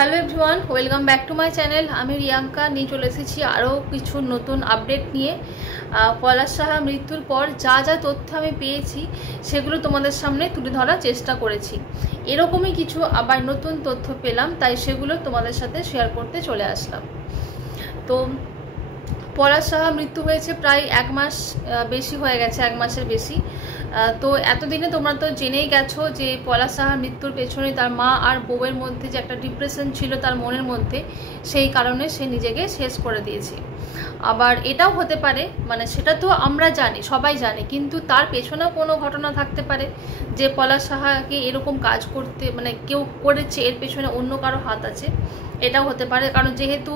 Hello everyone, welcome back to my channel. আমি রিয়াঙ্কা নিয়ে চলে এসেছি আরও কিছু নতুন আপডেট নিয়ে। পলাশ সাহা মৃত্যুর পর যা যা তথ্য আমি পেয়েছি সেগুলো তোমাদের সামনে তুলে ধরার চেষ্টা করেছি। এরকমই কিছু আবার নতুন তথ্য পেলাম, তাই সেগুলো তোমাদের সাথে শেয়ার করতে চলে আসলাম। তো পলাশ সাহা মৃত্যু হয়েছে প্রায় 1 মাস বেশি হয়ে গেছে, 1 মাসের বেশি। তো এতদিনে তোমরা তো জেনেই গেছো যে পলাশ সাহার মৃত্যুর পেছনে তার মা আর বউয়ের মধ্যে যে একটা ডিপ্রেশন ছিল তার মনের মধ্যে, সেই কারণে সে নিজেকে শেষ করে দিয়েছে। আবার এটাও হতে পারে, মানে সেটা তো আমরা জানি, সবাই জানে, কিন্তু তার পেছনেও কোনো ঘটনা থাকতে পারে যে পলাশ সাহাকে এরকম কাজ করতে মানে কেউ করেছে, এর পেছনে অন্য কারো হাত আছে। এটাও হতে পারে, কারণ যেহেতু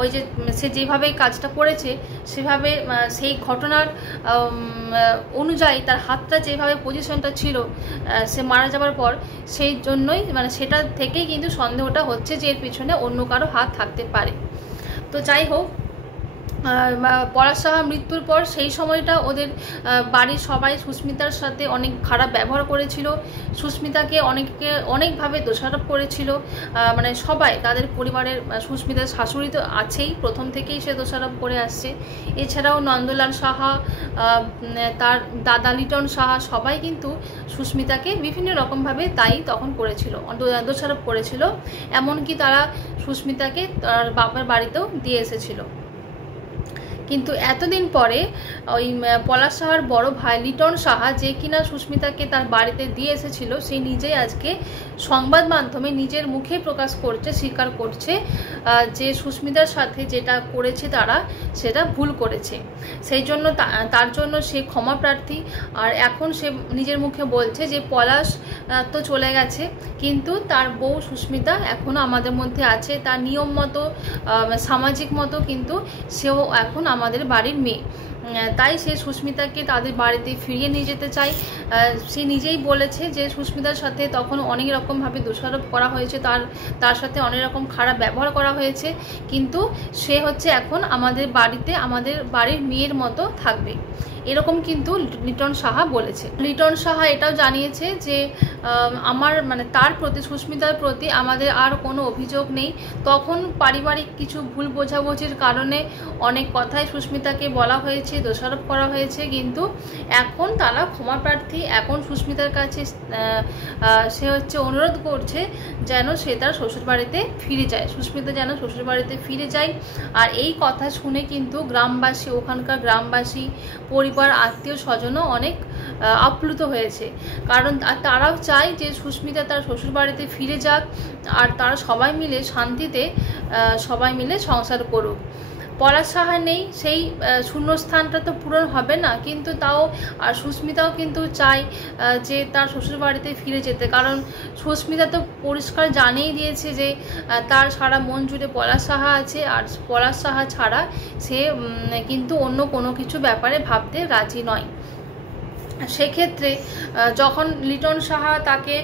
ওই যে সে যেভাবে কাজটা করেছে সেভাবে সেই ঘটনার অনুযায়ী তার হাতটা যেভাবে পজিশনটা ছিল সে মারা যাওয়ার পর, সেই জন্যই মানে সেটা থেকেই কিন্তু সন্দেহটা হচ্ছে যে এর পিছনে অন্য কারো হাত থাকতে পারে। তো যাই হোক, পলাশ সাহা মৃত্যুর পর সেই সময়টা ওদের বাড়ির সবাই সুস্মিতার সাথে অনেক খারাপ ব্যবহার করেছিল। সুস্মিতাকে অনেকভাবে দোষারোপ করেছিল, মানে সবাই তাদের পরিবারের। সুস্মিতার শাশুড়ি তো আছেই, প্রথম থেকেই সে দোষারোপ করে আসছে। এছাড়াও নন্দলাল সাহা, তার দাদা লিটন সাহা, সবাই কিন্তু সুস্মিতাকে বিভিন্ন রকমভাবে তাই তখন করেছিল, দোষারোপ করেছিল। এমনকি তারা সুস্মিতাকে তার বাবার বাড়িতেও দিয়ে এসেছিল। কিন্তু এতদিন পরে ওই পলাশ সাহার বড় ভাই লিটন সাহা, যে কিনা সুস্মিতাকে তার বাড়িতে দিয়ে এসেছিল, সে নিজেই আজকে সংবাদ মাধ্যমে নিজের মুখে প্রকাশ করছে, স্বীকার করছে যে সুস্মিতার সাথে যেটা করেছে তারা সেটা ভুল করেছে। সেই জন্য তার জন্য সে ক্ষমা প্রার্থী। আর এখন সে নিজের মুখে বলছে যে পলাশ তো চলে গেছে, কিন্তু তার বউ সুস্মিতা এখনও আমাদের মধ্যে আছে, তার নিয়ম মতো সামাজিক মতো কিন্তু সেও এখন আমাদের বাড়ির মেয়ে। তাই সে সুস্মিতাকে তাদের বাড়িতে ফিরিয়ে নিয়ে যেতে চায়। সে নিজেই বলেছে যে সুস্মিতার সাথে তখন অনেক রকমভাবে দোষারোপ করা হয়েছে, তার সাথে অনেক রকম খারাপ ব্যবহার করা হয়েছে, কিন্তু সে হচ্ছে এখন আমাদের বাড়িতে আমাদের বাড়ির মেয়ের মতো থাকবে, এরকম কিন্তু লিটন সাহা বলেছে। লিটন সাহা এটাও জানিয়েছে যে আমার মানে তার প্রতি, সুস্মিতার প্রতি আমাদের আর কোনো অভিযোগ নেই। তখন পারিবারিক কিছু ভুল বোঝাবুঝির কারণে অনেক কথাই সুস্মিতাকে বলা হয়েছে, দোষারোপ করা হয়েছে, কিন্তু এখন তারা ক্ষমা প্রার্থী। এখন সুস্মিতার কাছে সে হচ্ছে অনুরোধ করছে যেন সে তার শ্বশুরবাড়িতে ফিরে যায়, সুস্মিতা যেন শ্বশুরবাড়িতে ফিরে যায়। আর এই কথা শুনে কিন্তু গ্রামবাসী, ওখানকার গ্রামবাসী, পরিবার, আত্মীয় স্বজনও অনেক আপ্লুত হয়েছে, কারণ তারাও চায় যে সুস্মিতা তার শ্বশুরবাড়িতে ফিরে যাক আর তারা সবাই মিলে শান্তিতে সবাই মিলে সংসার করুক। পলাশ সাহা নেই, সেই শূন্যস্থানটা তো পূরণ হবে না, কিন্তু তাও আর সুস্মিতাও কিন্তু চায় যে তার শ্বশুরবাড়িতে ফিরে যেতে, কারণ সুস্মিতা তো পরিষ্কার জানিয়ে দিয়েছে যে তার সারা মন জুড়ে পলাশ সাহা আছে, আর পলাশ সাহা ছাড়া সে কিন্তু অন্য কোনো কিছু ব্যাপারে ভাবতে রাজি নয়। সেক্ষেত্রে যখন লিটন সাহা তাকে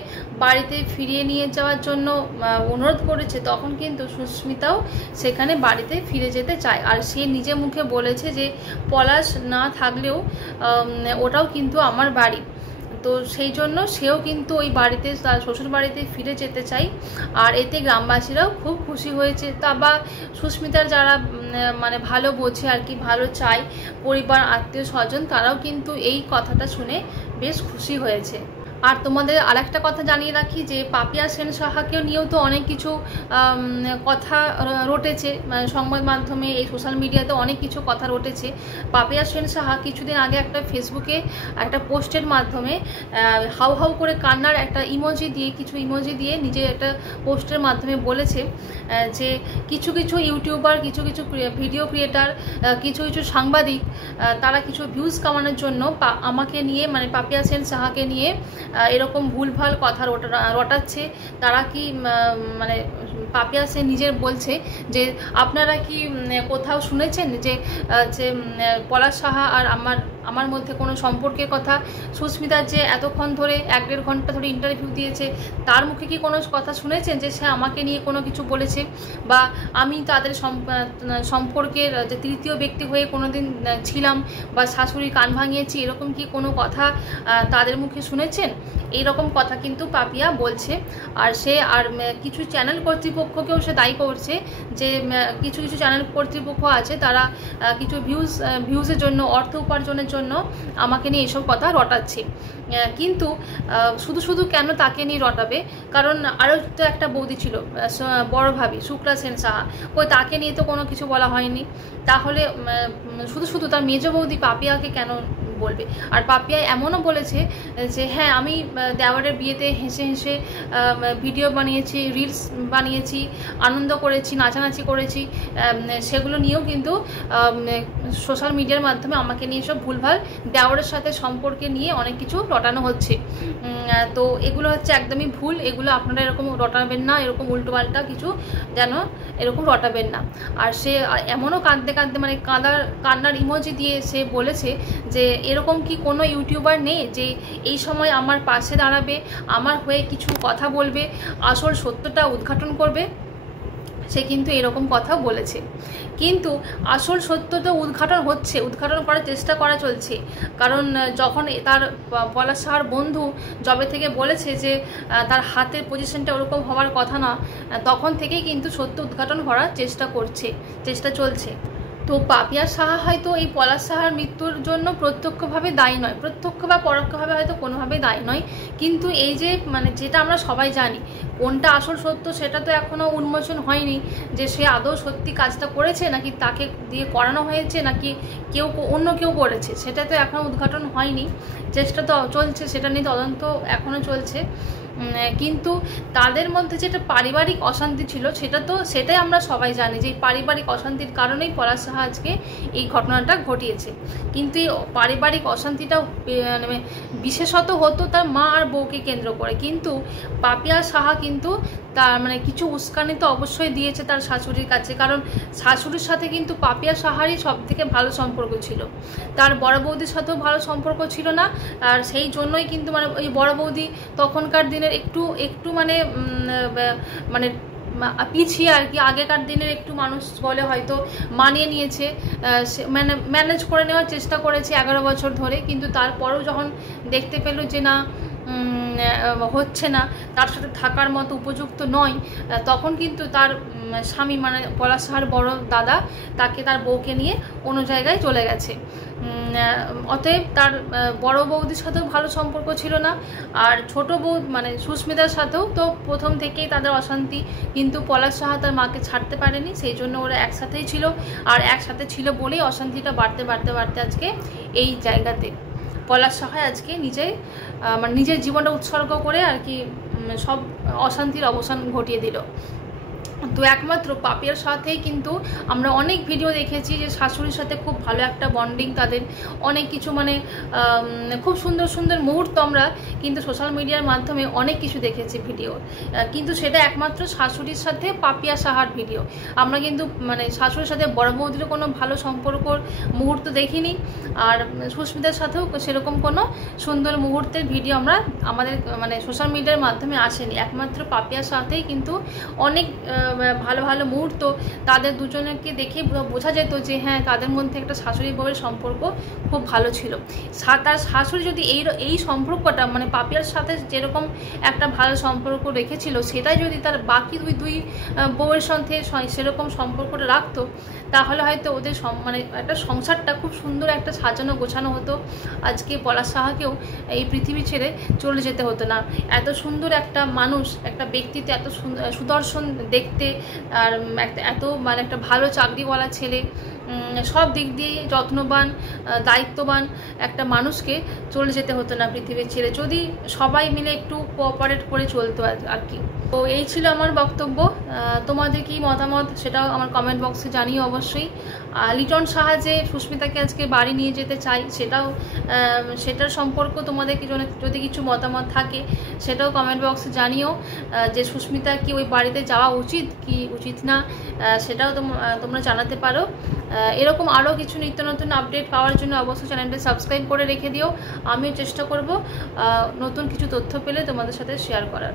বাড়িতে ফিরিয়ে নিয়ে যাওয়ার জন্য অনুরোধ করেছে, তখন কিন্তু সুস্মিতাও সেখানে বাড়িতে ফিরে যেতে চায়। আর সে নিজে মুখে বলেছে যে পলাশ না থাকলেও ওটাও কিন্তু আমার বাড়ি, তো সেই জন্য সেও কিন্তু ওই বাড়িতে, তার শ্বশুর বাড়িতে ফিরে যেতে চাই। আর এতে গ্রামবাসীরাও খুব খুশি হয়েছে। তা বা সুস্মিতার যারা মানে ভালো বোঝে আর কি, ভালো চায়, পরিবার, আত্মীয় স্বজন, তারাও কিন্তু এই কথাটা শুনে বেশ খুশি হয়েছে। আর তোমাদের আরেকটা কথা জানিয়ে রাখি যে পাপিয়া সেন সাহাকেও নিয়েও তো অনেক কিছু কথা রটেছে, মানে সংবাদ মাধ্যমে, এই সোশ্যাল মিডিয়াতে অনেক কিছু কথা রটেছে। পাপিয়া সেন সাহা কিছুদিন আগে একটা ফেসবুকে একটা পোস্টের মাধ্যমে হাউ হাউ করে কান্নার একটা ইমোজি দিয়ে, কিছু ইমোজি দিয়ে নিজের একটা পোস্টের মাধ্যমে বলেছে যে কিছু কিছু ইউটিউবার, কিছু কিছু ভিডিও ক্রিয়েটার, কিছু কিছু সাংবাদিক, তারা কিছু ভিউজ কামানোর জন্য আমাকে নিয়ে, মানে পাপিয়া সেন সাহাকে নিয়ে এরকম ভুলভাল কথা রটাচ্ছে। তারা কি মানে পাপিয়া সেন নিজের বলছে যে আপনারা কি কোথাও শুনেছেন যে পলাশ সাহা আর আমার আমার মধ্যে কোনো সম্পর্কের কথা, সুস্মিতার যে এতক্ষণ ধরে 1-1.5 ঘন্টা ধরে ইন্টারভিউ দিয়েছে তার মুখে কি কোনো কথা শুনেছেন যে সে আমাকে নিয়ে কোনো কিছু বলেছে, বা আমি তাদের সম্পর্কের যে তৃতীয় ব্যক্তি হয়ে কোনোদিন ছিলাম বা শাশুড়ি কান ভাঙিয়েছি, এরকম কি কোনো কথা তাদের মুখে শুনেছেন? এইরকম কথা কিন্তু পাপিয়া বলছে। আর সে আর কিছু চ্যানেল কর্তৃপক্ষকেও সে দায়ী করছে যে কিছু কিছু চ্যানেল কর্তৃপক্ষ আছে তারা কিছু ভিউজের জন্য, অর্থ উপার্জনের জন্য আমাকে নিয়ে এসব কথা রটাচ্ছে। কিন্তু শুধু শুধু কেন তাকে নিয়ে রটাবে? কারণ আরও তো একটা বৌদি ছিল, বড় ভাবি শুক্লা সেন সাহা, ওই তাকে নিয়ে তো কোনো কিছু বলা হয়নি। তাহলে শুধু শুধু তার মেজ বৌদি পাপিয়াকে কেন বলবে? আর পাপিয়া এমনও বলেছে যে হ্যাঁ, আমি দেওয়ারের বিয়েতে হেসে হেসে ভিডিও বানিয়েছি, রিলস বানিয়েছি, আনন্দ করেছি, নাচানাচি করেছি, সেগুলো নিয়েও কিন্তু সোশ্যাল মিডিয়ার মাধ্যমে আমাকে নিয়ে সব ভুলভাল দেওয়ারের সাথে সম্পর্কে নিয়ে অনেক কিছু রটানো হচ্ছে। তো এগুলো হচ্ছে একদমই ভুল। এগুলো আপনারা এরকম রটাবেন না, এরকম উল্টোপাল্টা কিছু যেন এরকম রটাবেন না। আর সে এমনও কাঁদতে কাঁদতে মানে কান্নার ইমোজি দিয়ে সে বলেছে যে এরকম কি কোনো ইউটিউবার নেই যে এই সময় আমার পাশে দাঁড়াবে, আমার হয়ে কিছু কথা বলবে, আসল সত্যটা উদ্ঘাটন করবে? সে কিন্তু এরকম কথা বলেছে, কিন্তু আসল সত্যটা উদ্ঘাটন করার চেষ্টা করা চলছে। কারণ যখন তার পলাশ সাহার বন্ধু জবে থেকে বলেছে যে তার হাতের পজিশনটা ওরকম হওয়ার কথা না, তখন থেকেই কিন্তু সত্য উদ্ঘাটন করার চেষ্টা চলছে। তো পাপিয়া সাহা হয়তো এই পলাশ সাহার মৃত্যুর জন্য প্রত্যক্ষভাবে দায়ী নয়, প্রত্যক্ষ বা পরোক্ষভাবে হয়তো কোনোভাবে দায়ী নয়, কিন্তু এই যে মানে যেটা আমরা সবাই জানি কোনটা আসল সত্য সেটা তো এখনও উন্মোচন হয়নি, যে সে আদৌ সত্যি কাজটা করেছে নাকি তাকে দিয়ে করানো হয়েছে নাকি অন্য কেউ করেছে, সেটা তো এখনও উদ্ঘাটন হয়নি। চেষ্টা তো চলছে, সেটা নিয়ে তদন্ত এখনও চলছে। কিন্তু তাদের মধ্যে যেটা পারিবারিক অশান্তি ছিল সেটাই আমরা সবাই জানি যে এই পারিবারিক অশান্তির কারণেই পলাশ সাহা আজকে এই ঘটনাটা ঘটিয়েছে। কিন্তু এই পারিবারিক অশান্তিটা বিশেষত হতো তার মা আর বউকে কেন্দ্র করে, কিন্তু পাপিয়া সাহা কিন্তু তার মানে কিছু উস্কানি তো অবশ্যই দিয়েছে তার শাশুড়ির কাছে। কারণ শাশুড়ির সাথে কিন্তু পাপিয়া সাহারই সব থেকে ভালো সম্পর্ক ছিল, তার বড় বৌদির সাথেও ভালো সম্পর্ক ছিল না। আর সেই জন্যই কিন্তু মানে ওই বড় বৌদি তখনকার দিনের একটু মানে পিছিয়ে আর কি, আগেকার দিনের একটু মানুষ বলে হয়তো মানিয়ে নিয়েছে, ম্যানেজ করে নেওয়ার চেষ্টা করেছে 11 বছর ধরে। কিন্তু তারপরেও যখন দেখতে পেল যে না হচ্ছে না, তার সাথে থাকার মতো উপযুক্ত নয়, তখন কিন্তু তার স্বামী মানে পলাশ সাহার বড় দাদা তার বউকে নিয়ে অন্য জায়গায় চলে গেছে। অতএব তার বড় বৌদির সাথেও ভালো সম্পর্ক ছিল না, আর ছোট বউ মানে সুস্মিতার সাথেও তো প্রথম থেকেই তাদের অশান্তি। কিন্তু পলাশ সাহা তার মাকে ছাড়তে পারেনি, সেই জন্য ওরা একসাথেই ছিল, আর একসাথে ছিল বলেই অশান্তিটা বাড়তে আজকে এই জায়গাতে পলাশ সাহা আজকে নিজের জীবনটা উৎসর্গ করে আর কি সব অশান্তির অবসান ঘটিয়ে দিল। তো একমাত্র পাপিয়ার সাথেই কিন্তু আমরা অনেক ভিডিও দেখেছি যে শাশুড়ির সাথে খুব ভালো একটা বন্ডিং, তাদের অনেক কিছু মানে খুব সুন্দর সুন্দর মুহূর্ত আমরা কিন্তু সোশ্যাল মিডিয়ার মাধ্যমে অনেক কিছু দেখেছি ভিডিও, কিন্তু সেটা একমাত্র শাশুড়ির সাথে পাপিয়া সাহার ভিডিও। আমরা কিন্তু মানে শাশুড়ির সাথে বড় বৌদিরও কোনো ভালো সম্পর্কর মুহূর্ত দেখিনি, আর সুস্মিতার সাথেও সেরকম কোনো সুন্দর মুহূর্তের ভিডিও আমাদের মানে সোশ্যাল মিডিয়ার মাধ্যমে আসেনি। একমাত্র পাপিয়ার সাথেই কিন্তু অনেক ভালো ভালো মুহূর্ত তাদের দুজনকে দেখে বোঝা যেত যে হ্যাঁ তাদের মধ্যে একটা শাশুড়ি বউয়ের সম্পর্ক খুব ভালো ছিল। তার শাশুড়ি যদি এই সম্পর্কটা মানে পাপিয়ার সাথে যেরকম একটা ভালো সম্পর্ক রেখেছিল, সেটাই যদি তার বাকি দুই বউয়ের সাথে সেরকম সম্পর্কটা রাখতো, তাহলে হয়তো ওদের মানে একটা সংসারটা খুব সুন্দর একটা সাজানো গোছানো হতো। আজকে পলাশ সাহাকেও এই পৃথিবী ছেড়ে চলে যেতে হতো না। এত সুন্দর একটা মানুষ, একটা ব্যক্তিত্ব, এত সুদর্শন দেখতে, আর এত মানে একটা ভালো চাকরিওয়ালা ছেলে, সব দিক দিয়ে যত্নবান দায়িত্ববান একটা মানুষকে চলে যেতে হতো না পৃথিবীর ছেড়ে, যদি সবাই মিলে একটু কোঅপারেট করে চলতো আর কি। তো এই ছিল আমার বক্তব্য। তোমাদের কি মতামত সেটাও আমার কমেন্ট বক্সে জানিও অবশ্যই। লিটন সাহা যে সুস্মিতাকে আজকে বাড়ি নিয়ে যেতে চাই, সেটার সম্পর্ক তোমাদের যদি কিছু মতামত থাকে সেটাও কমেন্ট বক্সে জানিও, যে সুস্মিতা কি ওই বাড়িতে যাওয়া উচিত কি উচিত না, সেটাও তোমরা জানাতে পারো। এরকম আরও কিছু নিত্য নতুন আপডেট পাওয়ার জন্য অবশ্যই চ্যানেলটা সাবস্ক্রাইব করে রেখে দিও। আমিও চেষ্টা করব নতুন কিছু তথ্য পেলে তোমাদের সাথে শেয়ার করার।